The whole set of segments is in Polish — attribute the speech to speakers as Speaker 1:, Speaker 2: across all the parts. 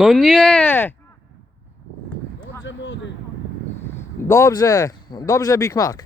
Speaker 1: No nie!
Speaker 2: Dobrze młody.
Speaker 1: Dobrze, dobrze Big Mac.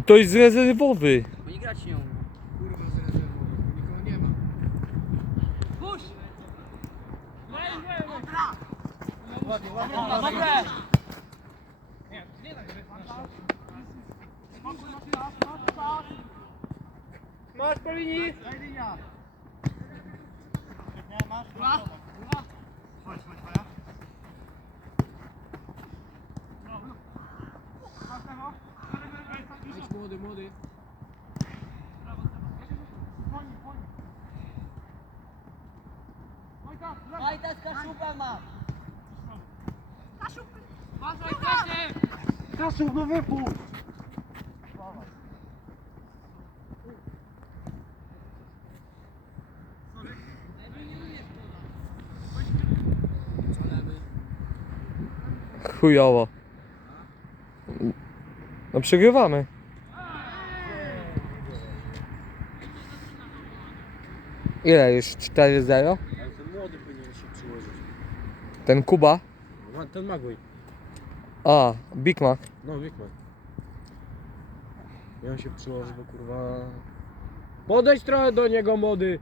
Speaker 1: No to jest rezerwowy.
Speaker 3: Oni grać nie umieją.
Speaker 2: Kurwa z rezerwą, nikogo nie ma.
Speaker 3: Puść!
Speaker 2: Dobre. Masz po linii? Idź młody, młody.
Speaker 3: Majta z kaszupem ma!
Speaker 2: Kaszub, no wypuść!
Speaker 1: Chujowo. No przegrywamy. Ile już? 4-0?
Speaker 2: Ale ten młody powinien się przyłożyć.
Speaker 1: Ten Kuba?
Speaker 2: Ma- Ten Magoj.
Speaker 1: A, Big Mac.
Speaker 2: No, Wikman. Miał się przyłożyć, bo kurwa... Podejdź trochę do niego, młody!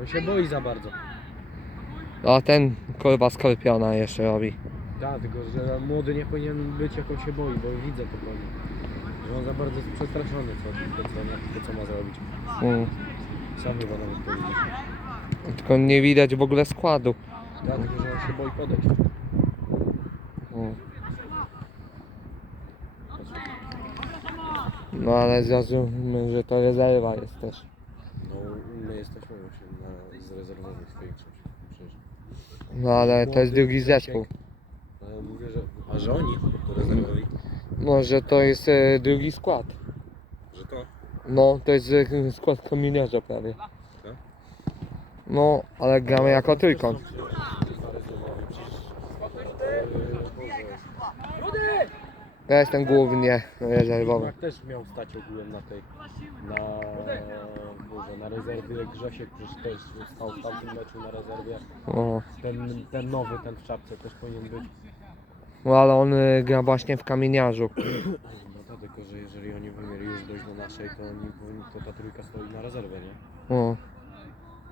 Speaker 2: On się boi za bardzo.
Speaker 1: A ten kurwa skorpiona jeszcze robi.
Speaker 2: Tak, tylko że młody nie powinien być jak on się boi, bo widzę to po nim. On za bardzo jest przestraszony co, to, co, to, co ma zrobić.
Speaker 1: Mm.
Speaker 2: Sam chyba nawet powiedzieć.
Speaker 1: Tylko nie widać w ogóle składu.
Speaker 2: Tak, tylko że on się boi podejść.
Speaker 1: Mm. No ale zrozummy, że to rezerwa jest też.
Speaker 2: No, my jesteśmy właśnie na, z rezerwowych większość. Przecież.
Speaker 1: No ale to jest drugi zespół.
Speaker 2: No, ja mówię, że... A że oni to rezerwowi?
Speaker 1: No, że to jest e, drugi skład.
Speaker 2: Że to?
Speaker 1: No, to jest e, skład kominiarza prawie.
Speaker 2: Tak?
Speaker 1: No, ale gramy jako trójkąt. Ja jestem głównie rezerwowy.
Speaker 2: Jak też miał stać ogółem na tej, na, Boże, na rezerwie Grzesiek przecież też stał w tamtym meczu na rezerwie.
Speaker 1: O.
Speaker 2: Ten, ten nowy, ten w czapce też powinien być.
Speaker 1: No ale on e, gra właśnie w kamieniarzu.
Speaker 2: No to tylko, że jeżeli oni by mieli już dojść do naszej, to, oni, powinni- to ta trójka stoi na rezerwie, nie?
Speaker 1: O,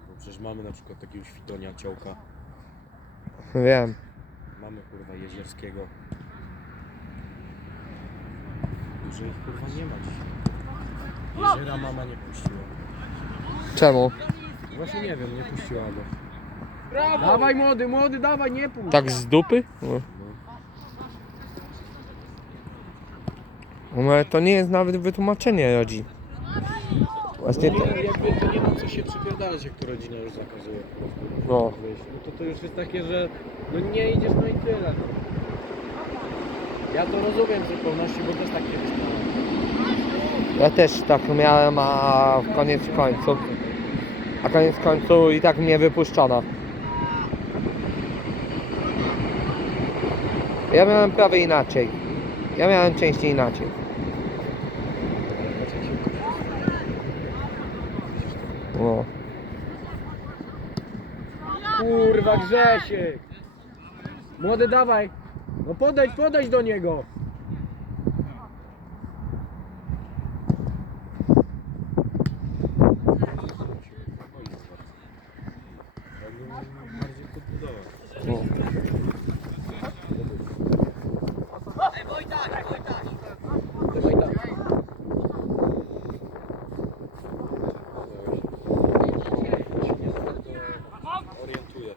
Speaker 2: Bo przecież mamy na przykład takiego Świtonia, Ciołka,
Speaker 1: wiem.
Speaker 2: mamy kurwa Jezierskiego. Że ich kurwa nie ma dzisiaj. Jeziora mama nie puściła.
Speaker 1: Czemu?
Speaker 2: Właśnie nie wiem, nie puściła go. Dawaj młody, młody, dawaj, nie puść.
Speaker 1: Tak z dupy? No. No ale to nie jest nawet wytłumaczenie rodzi. Właśnie to.
Speaker 2: Nie, jakby to nie ma co się przypierdalać, jak to rodzina już zakazuje.
Speaker 1: No.
Speaker 2: No to to już jest takie, że no nie idziesz, no i tyle. No. Ja to rozumiem w zupełności, bo też tak kiedyś miałem.
Speaker 1: Ja też tak miałem, a w koniec końców. A koniec końców i tak mnie wypuszczono. Ja miałem prawie inaczej. Ja miałem częściej inaczej. No.
Speaker 2: Kurwa Grzesiek! Młody dawaj! No podejdź, podejdź do niego!
Speaker 1: no.
Speaker 3: Ej, Wojtak, Wojtak.
Speaker 4: orientuje,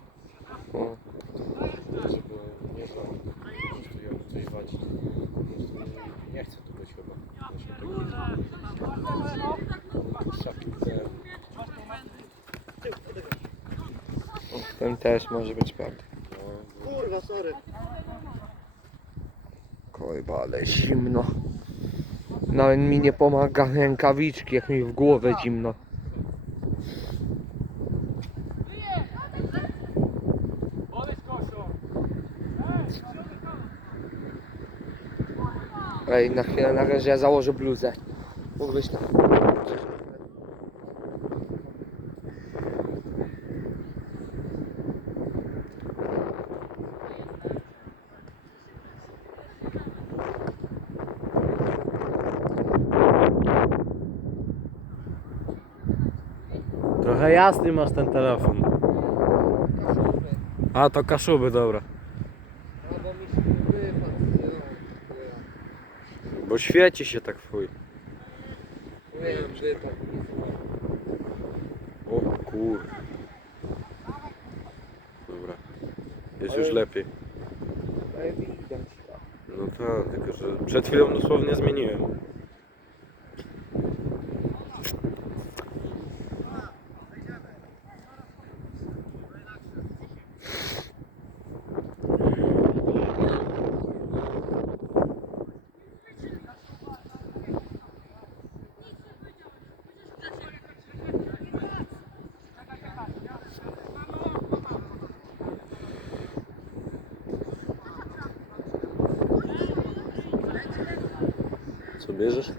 Speaker 1: no.
Speaker 4: żeby nie to po prostu ją coś wadzić. Po prostu nie chcę tu być chyba. Właśnie tak Szapkę.
Speaker 1: W tym też może być prawda.
Speaker 3: Kurwa, sorry.
Speaker 1: Kojba, ale zimno. Nawet mi nie pomaga rękawiczki, jak mi w głowę zimno. Ej, na chwilę na razie ja założę bluzę. Mógłbyś na...
Speaker 2: Trochę jasny masz ten telefon. A to kaszuby, dobra. Bo świeci się tak fuj. O kur. Dobra. Jest już lepiej. No tak, tylko że przed chwilą dosłownie zmieniłem. Co bierzesz?